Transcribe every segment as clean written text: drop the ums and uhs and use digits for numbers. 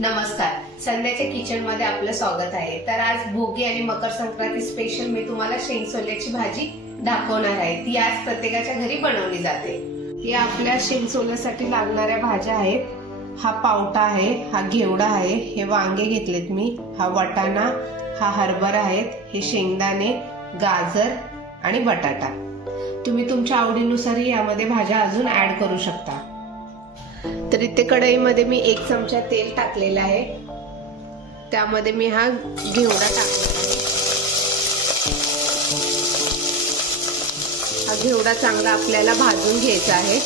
नमस्कार, संध्याच्या किचन मध्ये आपलं स्वागत आहे। तर आज भोगी आणि मकर संक्रांती स्पेशल मी तुम्हाला शेंगसोल्याची भाजी दाखवणार आहे। ती आज प्रत्येकाच्या घरी बनवली जाते। या आपल्या शेंगसोल्यासाठी लागणाऱ्या भाज्या आहेत। हा पावटा आहे, हा घेवडा आहे, हे वांगे घेतलेत मी, हा वाटाणा, हा हरभर आहेत, हे शेंगदाणे, गाजर आणि बटाटा। तुम्ही तुमच्या आवडीनुसार यामध्ये भाज्या अजून ऍड करू शकता। तर इथे कढईमध्ये मी 1 चमचा तेल टाकलेला आहे। त्यामध्ये मी हा घेवडा टाकला आहे। हा घेवडा चांगला आपल्याला भाजून घ्यायचा आहे।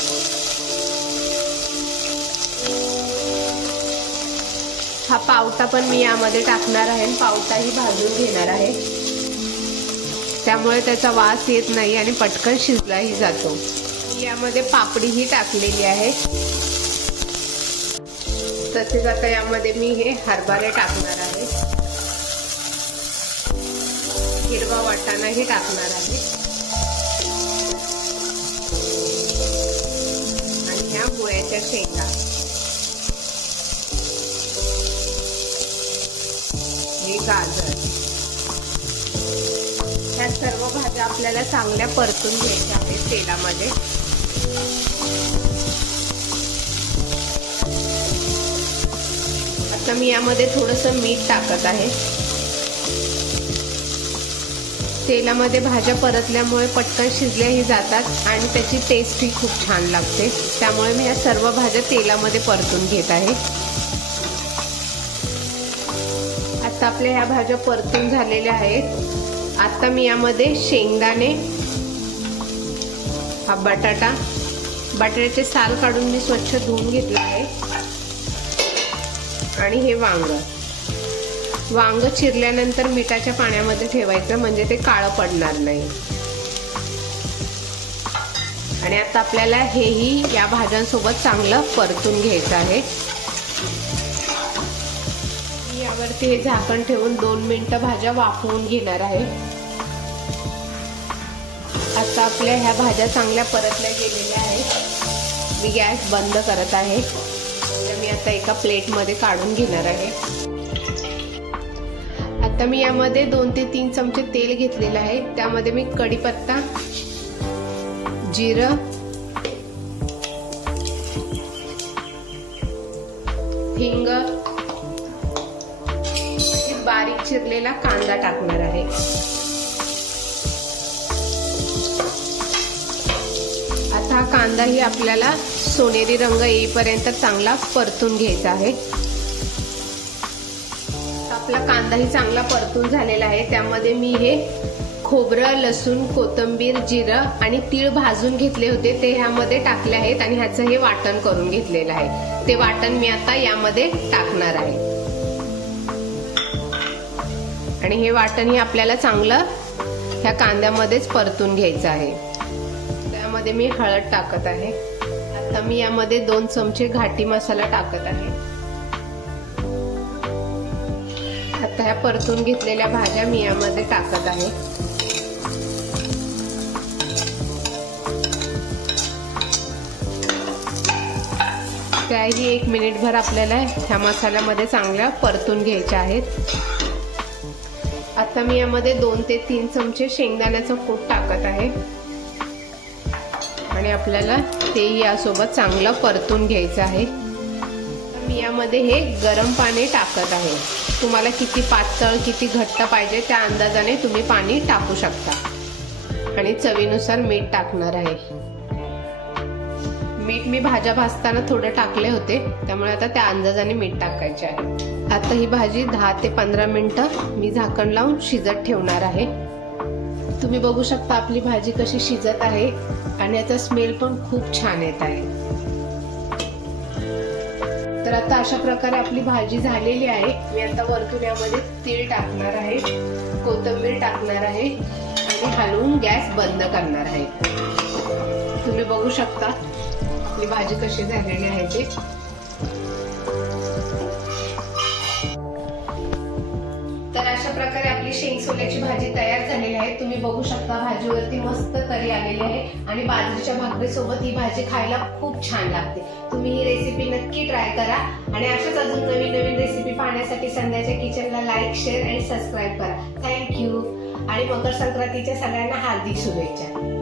हा पावटा पण मी यामध्ये टाकणार आहे। पावटाही भाजून घेणार आहे, त्यामुळे त्याचा वास येत नाही आणि पटकन शिजलाही जातो। यामध्ये पापडीही टाकलेली आहे। तसेच आता यामध्ये मी हे हरभरे टाकणार आहे, हिरवा वाटाणाही टाकणार आहे आणि ह्या मुळ्याच्या शेंगा, हे गाजर। ह्या सर्व भाज्या आपल्याला चांगल्या परतून घ्यायच्या आहेत तेलामध्ये। आता मी यामध्ये थोडंसं मीठ टाकत आहे। तेलामध्ये भाज्या परतल्यामुळे पटकन शिजल्याही जातात आणि त्याची टेस्टही खूप छान लागते। त्यामुळे मी या सर्व भाज्या तेलामध्ये परतून घेत आहे। आता आपल्या ह्या भाज्या परतून झालेल्या आहेत। आता मी यामध्ये शेंगदाणे, हा बटाट्याचे साल काढून मी स्वच्छ धुवून घेतला आहे आणि हे वांग चिरल्यानंतर मिठाच्या पाण्यामध्ये ठेवायचं, म्हणजे ते काळं पडणार नाही। आणि आता आपल्याला हेही या भाज्यांसोबत चांगलं परतून घ्यायचं आहे। यावरती हे झाकण ठेवून 2 मिनिटं भाज्या वाफवून घेणार आहे। आता आपल्या ह्या भाज्या चांगल्या परतल्या गेलेल्या आहेत। मी गॅस बंद करत आहे। मी आता एका प्लेट मध्ये काढून घेणार आहे। आता मी यामध्ये 2 ते 3 चमचे तेल घेतलेले आहे। त्यामध्ये मी कढीपत्ता, जिरं, हिंग, बारीक चिरलेला कांदा टाकणार आहे। आता हा कांदाही आपल्याला सोनेरी रंग येईपर्यंत चांगला परतून घ्यायचा आहे। आपला कांदाही चांगला परतून झालेला आहे। त्यामध्ये मी हे खोबरं, लसूण, कोथिंबीर, जिरं आणि तीळ भाजून घेतले होते, ते ह्यामध्ये टाकले आहेत आणि ह्याचं हे वाटण करून घेतलेलं आहे। ते वाटण मी आता यामध्ये टाकणार आहे आणि हे वाटणही आपल्याला चांगलं ह्या कांद्यामध्येच परतून घ्यायचं आहे। त्यामध्ये मी हळद टाकत आहे। आता मी यामध्ये 2 चमचे घाटी मसाला टाकत आहे। आता ह्या परतून घेतलेल्या भाज्या मी यामध्ये टाकत आहे। त्याही 1 मिनिटभर आपल्याला ह्या मसाल्यामध्ये चांगल्या परतून घ्यायच्या आहेत। आता मी यामध्ये 2 ते 3 चमचे शेंगदाण्याचं कूट टाकत आहे आणि आपल्याला ते यासोबत चांगलं परतून घ्यायचं आहे। मी यामध्ये हे गरम पाणी टाकत आहे। तुम्हाला किती पातळ किती घट्ट पाहिजे त्या अंदाजाने तुम्ही पाणी टाकू शकता आणि चवीनुसार मीठ टाकणार आहे। मीठ मी भाज्या भाजताना थोडं टाकले होते, त्यामुळे आता त्या अंदाजाने मीठ टाकायचे आहे। आता ही भाजी 10 ते 15 मिनिटं मी झाकण लावून शिजत ठेवणार आहे। तुम्ही बघू शकता आपली भाजी कशी शिजत आहे आणि याचा स्मेल पण खूप छान येत आहे। तर आता अशा प्रकारे आपली भाजी झालेली आहे। मी आता वरतून यामध्ये तीळ टाकणार आहे, कोथिंबीर टाकणार आहे आणि हलवून गॅस बंद करणार आहे। तुम्ही बघू शकता आपली भाजी कशी झालेली आहे ते। तर अशा प्रकारे आपली शेंगसोल्याची भाजी तयार झालेली आहे। तुम्ही बघू शकता भाजीवरती मस्त तरी आलेली आहे आणि बाजरीच्या भाकरी सोबत ही भाजी खायला खूप छान लागते। तुम्ही ही रेसिपी नक्की ट्राय करा आणि अशाच अजून नवीन नवीन रेसिपी पाहण्यासाठी संध्याच्या किचनला लाईक, शेअर आणि सबस्क्राईब करा. थँक्यू. आणि मकर संक्रांतीच्या सगळ्यांना हार्दिक शुभेच्छा.